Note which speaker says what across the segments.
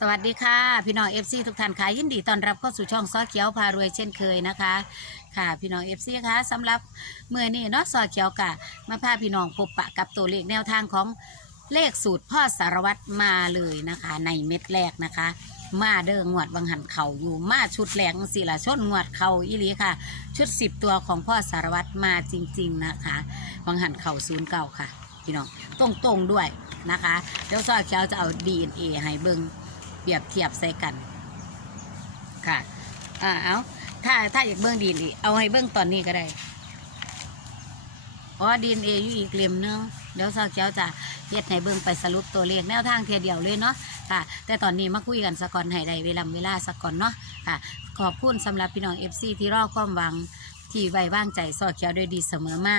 Speaker 1: สวัสดีค่ะ พี่น้องเอฟซีทุกท่านค่ะยินดีต้อนรับเข้าสู่ช่องซอเขียวพารวยเช่นเคยนะคะ ค่ะพี่น้องเอฟซีคะสำหรับเมื่อนี้เนาะซอเขียวกะมาพาพี่น้องพบปะกับตัวเลขแนวทางของเลขสูตรพ่อสารวัตรมาเลยนะคะ ในเม็ดแรกนะคะ มาเด้องวดบางหันเข่าอยู่มาชุดแหลงสิละชนงวดเข่าอีหลีค่ะ ชุดสิบตัวของพ่อสารวัตรมาจริง ๆนะคะบางหันเข่าศูนย์เก่าค่ะ พี่น้องตรงๆด้วยนะคะเดี๋ยวซอเขียวจะเอา DNA ให้เบิง เปรียบเทียบใส่กัน ค่ะอ่าเอาถ้าถ้าอยากเบิ้องดีนี่เอาให้เบิ้องตอนนี้ก็ได้อ๋อดีเออยู่อีกเล่มนึงเดี๋ยวสาวเขียวจะเฮ็ดให้เบิ้งไปสรุปตัวเลขแนวทางเทียเดียวเลยเนาะค่ะ แต่ตอนนี้มาคุยกันสกก่อนให้ได้เวลาเวลาสกก่อนเนาะค่ะ ขอบคุณสำหรับพี่น้อง FC ที่รอความหวังที่ไว้วางใจซอเขียวโดยดีเสมอมา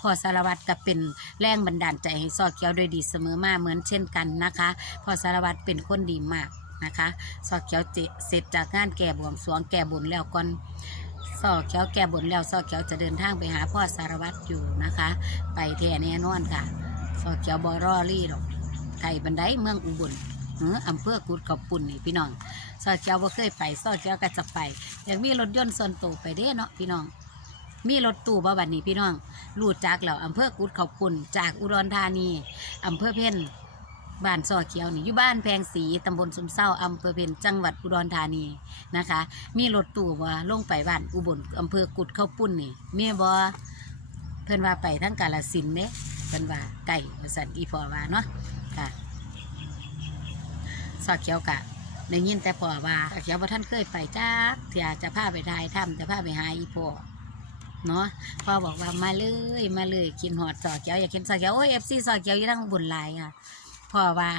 Speaker 1: พอสารวัตรก็เป็นแรงบันดาลใจให้ซอเขียวโดยดีเสมอมาเหมือนเช่นกันนะคะ พอสารวัตรเป็นคนดีมาก นะคะซอเขียวเจเสร็จจากงานแก่บวงสวงแก่บุญแล้วก่อนซอเขียวแก่บุญแล้วซอเขียวจะเดินทางไปหาพ่อสารวัตรอยู่นะคะ ไปแท่แน่นอนค่ะซอเขียวบอรอรี่หรอกไก่บันไดเมืองอุบลเอออำเภอกุดขอบปุ่นนี่พี่น้องซอเขียวบ่เคยไปซอเขียวก็จะไป อยากมีรถยนต์ส่วนตัวไปเด้เนาะพี่น้อง มีรถตู้บ่บัดนี้พี่น้องรูดจากแล้วอำเภอกุดขอบปุ่นจากอุดรธานีอำเภอเพ่น บ้านซอเขียวนี่อยู่บ้านแพงศรีตำบลสมเศร้าอำเภอเพ็ญจังหวัดอุดรธานีนะคะ มีรถตู้ว่าลงไปบ้านอุบลอำเภอกุดเข้าปุ้นนี่มีบ่เพิ่อนว่าไปทั้งกาลสินธุ์เด้เพิ่อนว่าไก่สันอีพอว่าเนาะค่ะซอเขียวกะได้ยินแต่พอว่าซอเขียวว่าท่านเคยไปจ้าเที่ยจะพาไปทายถ้ำจะพาไปหาอีพ่อเนาะพ่อบอกว่ามาเลยมาเลยกินหอดซอเขียวอยากกินซอเขียวโอ้ยเอฟซีซอเขียวอยู่ทั้งบุญลายค่ะ พ่อว่า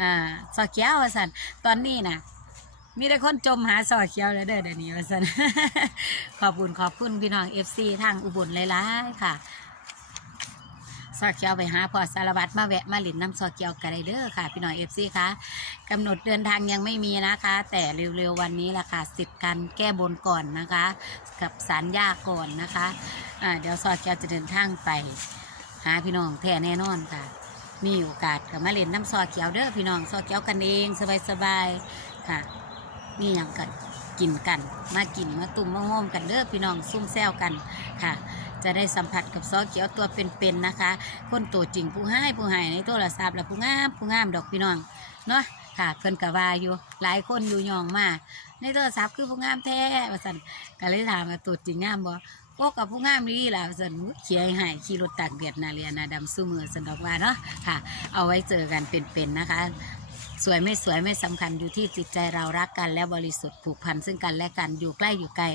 Speaker 1: อ่าซอเขียวว่าสันตอนนี้นะมีแต่คนจมหาซอเขียวแล้วเด้อเดี๋ยวนี้ว่าสันขอบคุณขอบคุณพี่น้องเอฟซีทางอุบลหลายๆค่ะซอเขียวไปหาพอสารวัตรมาแวะมาหลินน้ำซอเขียวกันได้เด้อค่ะ พี่น้องเอฟซีคะกำหนดเดินทางยังไม่มีนะคะ แต่เร็วๆวันนี้ละค่ะสิทธิ์การแก้บนก่อนนะคะ กับสารยาก่อนนะคะอ่าเดี๋ยวซอเขียวจะเดินทางไป หาพี่น้องแท้แน่นอนค่ะ มีโอกาสกับมาเล่นน้ำซอเขียวเด้อพี่น้องซอเขียวกันเองสบายๆค่ะนี่อย่างกันกินกัน มากินมาตุ่มมาโฮมกันเด้อพี่น้องซุ่มแซวกันค่ะ จะได้สัมผัสกับซอเขียวตัวเป็นๆนะคะ คนตัวจริงผู้ให้ผู้ให้ในโทรศัพท์แล้วผู้งามผู้งามดอกพี่น้องเนาะค่ะเพิ่นกะว่าอยู่หลายคนอยู่ยองมากในโทรศัพท์คือผู้งามแท้ว่าซั่นก็เลยถามว่าตัวจริงงามบ่ กกับผู้งามดีล่ะสันเขียให้ ขี่รถตากเดียดนาเรียนาดำสู้มือสันดอกว่าเนาะค่ะ เอาไว้เจอกันเป็นๆนะคะ สวยไม่สวยไม่สำคัญอยู่ที่จิตใจเรารักกันและบริสุทธิ์ผูกพันซึ่งกันและกันอยู่ใกล้อยู่ไกล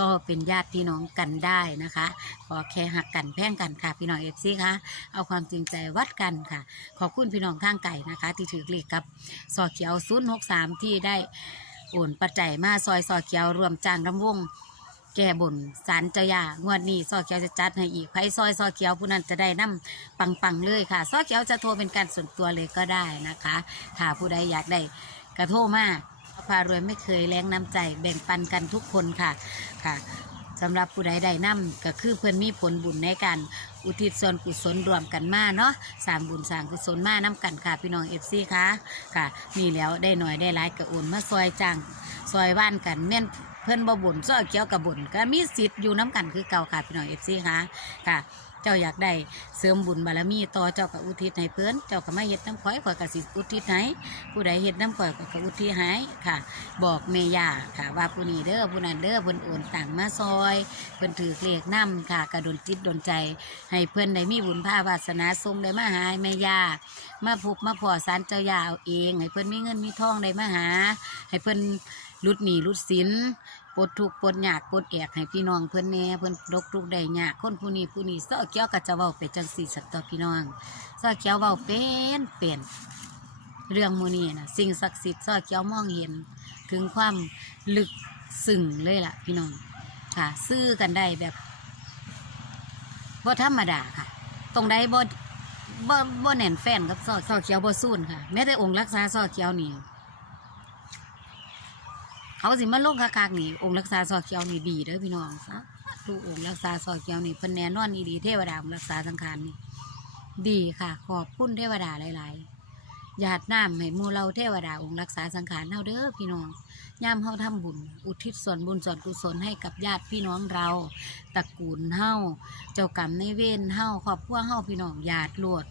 Speaker 1: ก็เป็นญาติพี่น้องกันได้นะคะขอแค่หักกันแพ่งกันค่ะ พี่น้องเอฟซีคะเอาความจริงใจวัดกันค่ะ ขอบคุณพี่น้องทางไก่นะคะ ที่ถือเลขกับซอเขียวศูนย์หกสามที่ได้โอนปัจจัยมาซอยซอเขียวรวมจางรำวง แก่บนสารเจ้าย่างวดนี้ซอเขียวจะจัดให้อีกไผซอยซอเขียวผู้นั้นจะได้นํปังปังๆเลยค่ะ ซอเขียวจะโทรเป็นการส่วนตัวเลยก็ได้นะคะ ค่ะผู้ใดอยากได้กระโทรมาพารวยไม่เคยแรงน้ำใจแบ่งปันกันทุกคนค่ะค่ะสำหรับผู้ใดได้นํก็คือเพื่อนมีผลบุญในการอุทิศส่วนกุศลรวมกันมาเนาะสร้างบุญสร้างกุศลมาน้กันค่ะพี่น้องเอฟซีค่ะค่ะนี่แล้วได้หน่อยได้หลายกระโอนมาซอยจังซอยบ้านกันแม่น เพื่อนบ่บุญซอเกี่ยวกับบุญก็มีสิทธิ์อยู่น้ำกันคือเก่าค่ะพี่น้องเอฟซีค่ะค่ะเจ้าอยากได้เสริมบุญบารมีต่อเจ้ากับอุทิศให้เพื่อนเจ้าก็มาเฮ็ดน้ำข่อยข่อยก็สิอุทิศให้ผู้ใดเฮ็ดน้ำข่อยข่อยก็อุทิศให้ค่ะ บอกเมย่าค่ะว่าผู้นี้เด้อผู้นั้นเด้อเพิ่นโอนตังมาซอยเพิ่นถือเลขนํค่ะกระดนจิตดนใจ ให้เพิ่นได้มีบุญภาวาสนาทรงได้มาหาแม่ย่ามาพบมาพอสารเจ้ายาเอาเอง ให้เพิ่นมีเงินมีทองได้มาหา ให้เพิ่นลุดหนีลุดสิน ปลดทุกข์ปลดยากปลดแอกให้พี่น้องเพื่อนแน่เพื่อนรกทุกข์ได้ยากคนผู้นี้ผู้นี้ซ้อเกี้ยวก็จะเว้าไปจังสี่สักต่อพี่น้องซ้อเกี้ยวเว้าเป็นเป็นเรื่องมูนี้นะสิ่งศักดิ์สิทธิ์ซ้อเกี้ยวมองเห็น ถึงความลึกซึ้งเลยล่ะ พี่น้องค่ะ ซื้อกันได้แบบบ่ธรรมดาค่ะ ตรงใดบ่บ่บ่แน่นแฟนกับซ้อซอเขียวบ่สู้นค่ะแม้แต่องค์รักษาซ้อเขียวนี่ เขาสิมาลงคักๆนี่องค์รักษาซอเขียวนี่ดีเด้อพี่น้องซะดูองค์รักษาซอเขียวนี่เพิ่นแน่นอนีดีเทวดาองรักษาสังขารนี่ดีค่ะ ขอบคุณเทวดาหลายๆหยาดน้ำให้มูเราเทวดาองค์รักษาสังขารเฮาเด้อพี่น้องย่ามเฮาทำบุญ อุทิศส่วนบุญส่วนกุศลให้กับญาติพี่น้องเราตระกูลเฮาเจ้ากรรมในายเวรเฮาครอบครัวเฮาพี่น้องญาติลวด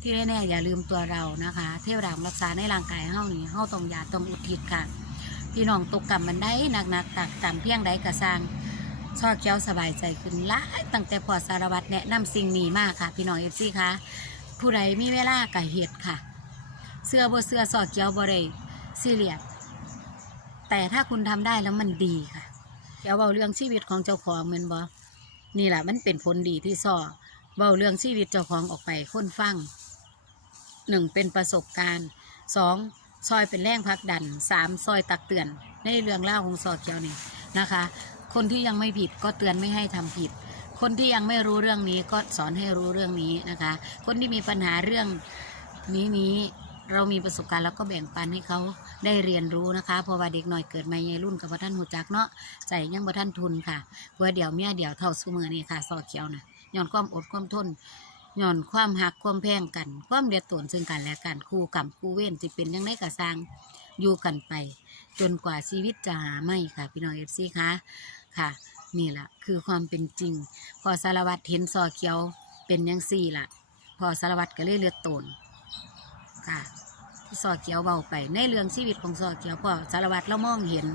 Speaker 1: ที่แน่ๆอย่าลืมตัวเรานะคะ เทวดารักษาในร่างกายเฮานี่เฮาต้องญาติต้องอุทิศค่ะ พี่น้องตกกรรมมันได้หนักตักจำเพียงใดกระสร้างชอบเจ้าสบายใจขึ้นลายตั้งแต่พอสารวัตรแนะนำสิ่งนี้มากค่ะ พี่น้องเอฟซีคะผู้ใดมีเวลากะเหตุค่ะ เสื้อบ่เสื้อสอดเจียวบ่ได้ซีเรียสแต่ถ้าคุณทำได้แล้วมันดีค่ะเดี๋ยวเบาเรื่องชีวิตของเจ้าของแมันบ่นี่แหละมันเป็นผลดีที่ซ่อเบาเรื่องชีวิตเจ้าของออกไปค้นฟังหนึ่งเป็นประสบการณ์สอง ซอยเป็นแรงพักดันสามซอยตักเตือนในเรื่องเล่าของสอเจียวนี่นะคะ คนที่ยังไม่ผิดก็เตือนไม่ให้ทำผิด คนที่ยังไม่รู้เรื่องนี้ก็สอนให้รู้เรื่องนี้นะคะ คนที่มีปัญหาเรื่องนี้นี้เรามีประสบการณ์แล้วก็แบ่งปันให้เขาได้เรียนรู้นะคะ เพราะว่าเด็กหน่อยเกิดมาในรุ่นกับท่านหูจักเนาะใจยังบ่ท่านทุนค่ะเพื่อเดี๋ยวเมียเดี๋ยวเท่าสมือนี่ค่ะสอเขียวนะย้อนความอดความทน ย้อนความหักความแพงกัน ความเดือดตนซึ่งกันและกันคู่กรรมคู่เว้นจะเป็นยังไงกระซังอยู่กันไป จนกว่าชีวิตจะหาไม่ค่ะ พี่น้องเอฟซีคะค่ะนี่แหละคือความเป็นจริง พอสารวัตรเห็นซอเขียวเป็นยังสี่ล่ะ พอสารวัตรก็เลยเลือดตนค่ะที่ซอเขียวเบาไป ในเรื่องชีวิตของซอเขียวพอสารวัตรเรามองเห็น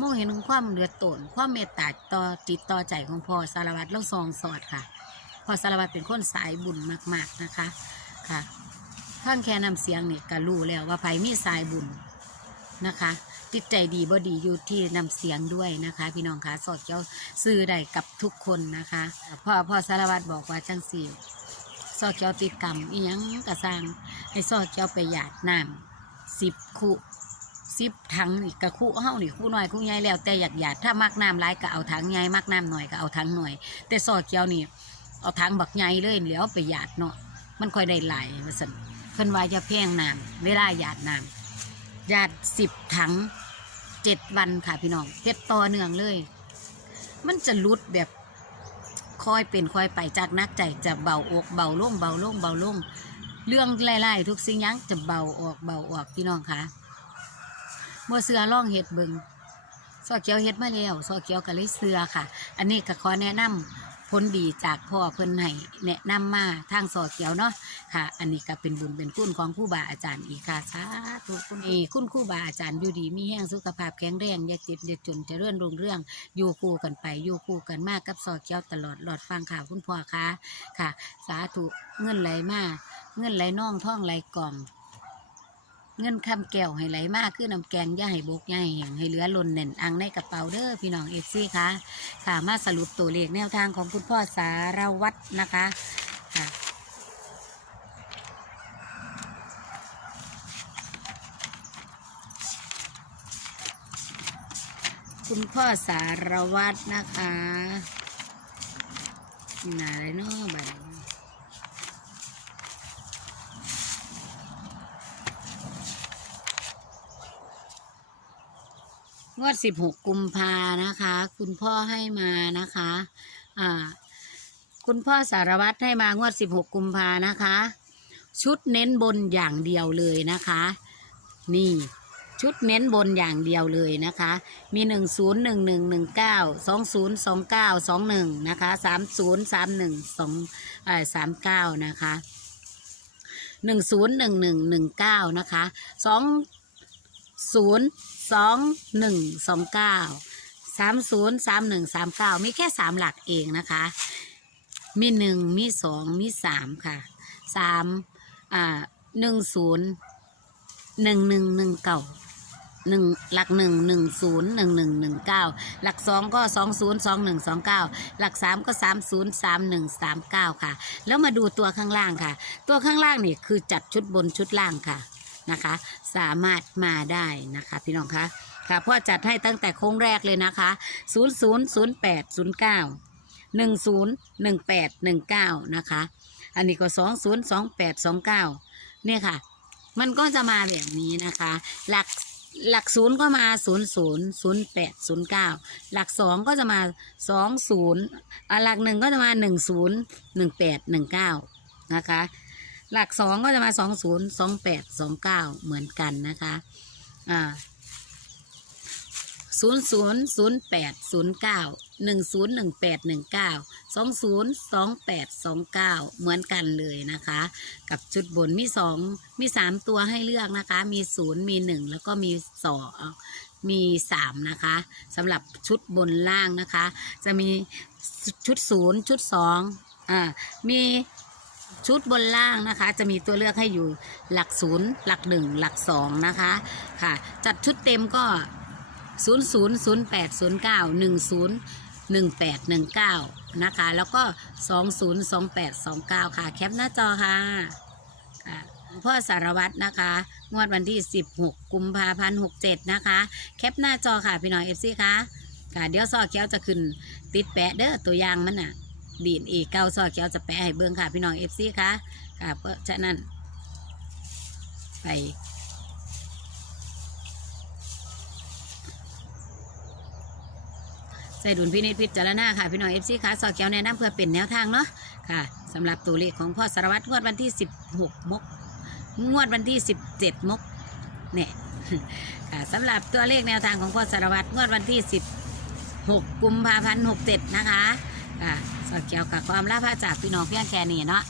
Speaker 1: มองเห็นความเลือดตนความเมตตาต่อจิตต่อใจของพอสารวัตรเราซองสอดค่ะ พอสารวัตรเป็นคนสายบุญมาก ๆนะคะค่ะท่านแค่นำเสียงเนี่ยก็รู้แล้วว่าไผมีสายบุญนะคะจิตใจดีบ่ดีอยู่ที่นำเสียงด้วยนะคะ พี่น้องคะสอดเจ้าซื้อได้กับทุกคนนะคะพ่อพ่อสารวัตรบอกว่าจังสี่สอดเจ้าติดกรรมอีหยังกระสร้างให้สอดเจ้าไปหยาดน้ำสิบคู่สิบถังนี่กระคู่เฮานี่คู่น้อยคู่ใหญ่แล้วแต่อยากหยาดถ้ามักน้ำหลายก็เอาถังใหญ่มักน้ำหน่อยก็เอาถังหน่อย แต่สอดเจ้านี่ เอาถังบักใหญ่เลยแล้วไปหยาดเนาะมันค่อยได้หลายว่าซั่นเพิ่นว่าจะแพงน้ำเวลาหยาดน้ำหยาดสิบถังเจ็ดวันค่ะพี่น้องเฮ็ดต่อเนื่องเลย มันจะลุดแบบค่อยเป็นค่อยไปจากนักใจจะเบาอกเบาลงเบาลงเบาลงเรื่องไล่ๆทุกสิ่งยังจะเบาออกเบาออกพี่น้องค่ะเมื่อเสือล่องเห็ดเบิงซอเกียวเห็ดมาแล้วซอเกียวก็เลยเสือค่ะ อันนี้ก็ขอแนะนำ ผลดีจากพ่อเพิ่นให้แนะนำมาทางซอเกียวเนาะค่ะ อันนี้ก็เป็นบุญเป็นคุณของครู่บาอาจารย์อีกค่ะสาธุคุณเอคุณครู่บาอาจารย์อยู่ดีมีแห้งสุขภาพแข็งแรงอย่าเจ็บอย่าจนจะเรื่อนรุ่งเรื่องอยู่คู่กันไปอยู่คู่กันมากกับซอเกียวตลอดหลอดฟังข่าวคุณพ่อค่ะค่ะ สาธุเงินไหลมาเงินไหลน่องท่องไหลกล่อง เงินคำแก้วให้ไหลมากคือน้ำแกงย่าให้บกย่าให้แห้งให้เหลือล้นแน่นอังในกระเป๋าเด้อพี่น้องเอฟซีคะค่ะมาสรุปตัวเลขแนวทางของคุณพ่อสารวัตรนะคะค่ะคุณพ่อสารวัตรนะคะน่าอะไรเนาะบัดนี้ งวดสิบหกกุมภานะคะ คุณพ่อให้มานะคะอ่าคุณพ่อสารวัตรให้มางวดสิบหกกุมภานะคะ ชุดเน้นบนอย่างเดียวเลยนะคะ นี่ชุดเน้นบนอย่างเดียวเลยนะคะ มีหนึ่งศูนย์หนึ่งหนึ่งหนึ่งเก้าสองศูนย์สองเก้าสองหนึ่งนะคะสามศูนย์สามหนึ่องสามเก้านะคะหนึ่งศูนะคะสองศูนย์ สองหนึ่งสองเก้าสามศูนย์สามหนึ่งสามเก้ามีแค่สามหลักเองนะคะ มีหนึ่งมีสองมีสามค่ะสามอ่าหนึ่งศูนย์หนึ่งหนึ่งหนึ่งเก้าหนึ่งหลักหนึ่งหนึ่งศูนย์หนึ่งหนึ่งหนึ่งเก้าหลักสองก็สองศูนย์สองหนึ่งสองเก้าหลักสามก็สามศูนย์สามหนึ่งสามเก้าค่ะ แล้วมาดูตัวข้างล่างค่ะ ตัวข้างล่างนี่คือจัดชุดบนชุดล่างค่ะ นะคะ สามารถมาได้นะคะ พี่น้องคะค่ะพราะจัดให้ตั้งแต่โค้งแรกเลยนะคะศูนย์ศูนย์ศูนย์แปดศูนย์เก้าหนึ่งศูนย์หนึ่งแปดหนึ่งเก้านะคะ อันนี้ก็สองศูนย์สองแปดสองเก้านี่ยค่ะ มันก็จะมาแบบนี้นะคะ หลักหลักศูนย์ก็มาศูนย์ศูนย์ศูนย์แปดศูนย์เก้าหลักสองก็จะมาสองศูนย์หลักหนึ่งก็จะมาหนึ่งศูนย์หนึ่งแปดหนึ่งเก้านะคะ หลักสองก็จะมาสองศูนย์สองแปดสองเก้าเหมือนกันนะคะอ่าศูนย์ศูนย์ศูนย์แปดศูนย์เก้าหนึ่งศูนย์หนึ่งแปดหนึ่งเก้าสองศูนย์สองแปดสองเก้าเหมือนกันเลยนะคะ กับชุดบนมีสองมีสามตัวให้เลือกนะคะ มีศูนย์มีหนึ่งแล้วก็มีสองมีสามนะคะสำหรับชุดบนล่างนะคะ จะมีชุดศูนย์ชุดสองอ่ามี ชุดบนล่างนะคะ จะมีตัวเลือกให้อยู่หลักศูนย์หลักหนึ่งหลักสองนะคะค่ะ จัดชุดเต็มก็ศูนย์ศูนย์ศูนย์แปดศูนย์เก้าหนึ่งศูนย์หนึ่งแปดหนึ่งเก้านะคะ แล้วก็สองศูนย์สองแปดสองเก้าค่ะ แคปหน้าจอค่ะค่ะพ่อสารวัตรนะคะ งวดวันที่ 16 กุมภาพันธ์67 นะคะ แคปหน้าจอค่ะ พี่น้องเอฟซีค่ะค่ะ เดี๋ยวซอเขียวจะขึ้นติดแปะเด้อตัวอย่างมันน่ะ ดีนอีกเก้าซอเขียวจะแปะให้เบิ่งค่ะ พี่น้องเอฟซีค่ะค่ะเพราะฉะนั้น ไป ใส่ดุลพินิจพิจารณาค่ะ พี่น้องเอฟซีค่ะซอเขียวแนะนำเพื่อเป็นแนวทางเนาะค่ะสำหรับตัวเลขของพ่อสารวัตรงวดวันที่ 16 มก งวดวันที่ 17 มกเนี่ยค่ะสำหรับตัวเลขแนวทางของพ่อสารวัตรงวดวันที่ 16 กุมภาพันธ์ 67 นะคะ ค่ะสอเกี่ยวกับความล่าผ้าจากพี่น้องเพียงแค่นี้เนาะ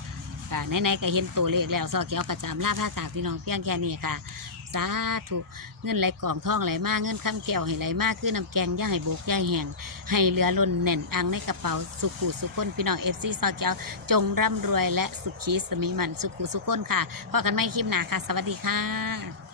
Speaker 1: ค่ะในๆก็เห็นตัวเลขแล้วสอเกี่ยวกับจำล่าผ้าจากพี่น้องเพียงแค่นี้ค่ะสาธุเงินไหลกล่องท่องไหลมากเงินข้ามแก้วให้ไหลมากคือน้ำแกงย่าให้บกย่าแห้งให้เหลือล้นแน่นอังในกระเป๋าสุขุสุขคนพี่น้องเอฟซีซอเกียวจงร่ำรวยและสุขีสมิมันสุขุสุขคนค่ะพอกันไม่คลิปหนาค่ะ สวัสดีค่ะ